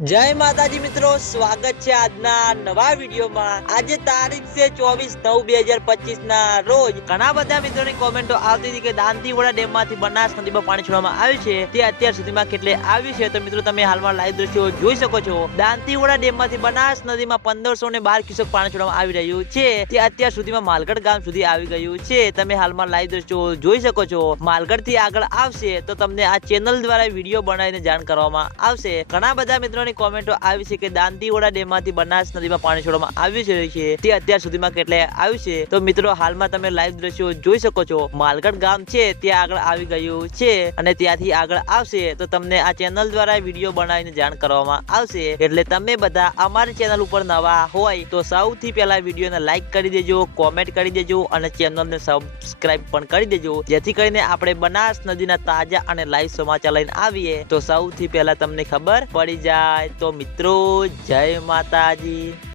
જય માતાજી મિત્રો, સ્વાગત છે આજના નવા વિડીયોમાં. આજે તારીખ છે ચોવીસ નવ બે હજાર પચીસ ના રોજ ઘણા બધા મિત્રોની કોમેન્ટો આવતી હતી કે દાંતીવાડા ડેમમાંથી બનાસ નદીમાં પાણી છોડવામાં આવ્યું છે. તે અત્યાર સુધીમાં કેટલે આવ્યું છે તો મિત્રો તમે હાલમાં લાઈવ દ્રશ્યો જોઈ શકો છો. દાંતીવાડા ડેમમાંથી બનાસ નદીમાં પંદરસો ને બાર ક્યુસેક પાણી છોડવામાં આવી રહ્યું છે. તે અત્યાર સુધીમાં માલગઢ ગામ સુધી આવી ગયું છે. તમે હાલમાં લાઈવ દ્રશ્યો જોઈ શકો છો. માલગઢથી આગળ આવશે તો તમને આ ચેનલ દ્વારા વીડિયો બનાવીને જાણ કરવામાં આવશે. ઘણા બધા મિત્રોની કોમેન્ટો આવી છે કે દાંતીવાડા ડેમમાંથી બનાસ નદીમાં પાણી છોડવામાં આવ્યું છે તે અત્યાર સુધીમાં કેટલે આવ્યું છે. તો મિત્રો, હાલમાં તમે લાઈવ દ્રશ્યો જોઈ શકો છો. માલગઢ ગામ છે, ત્યાં આગળ આવી ગયું છે અને ત્યાંથી આગળ આવશે. તો તમને આ ચેનલ દ્વારા વીડિયો બનાવીને જાણ કરવામાં આવશે. એટલે તમે બધા અમારી ચેનલ ઉપર નવા હોય તો સૌથી પહેલા વિડીયોને લાઈક કરી દેજો કોમેન્ટ કરી દેજો અને ચેનલને સબસ્ક્રાઇબ પણ કરી દેજો. જેથી કરીને આપણે બનાસ નદીના તાજા અને લાઈવ સમાચાર લઈને આવીએ. તો સૌથી પહેલા તમને ખબર પડી જાય તો મિત્રો જય માતાજી.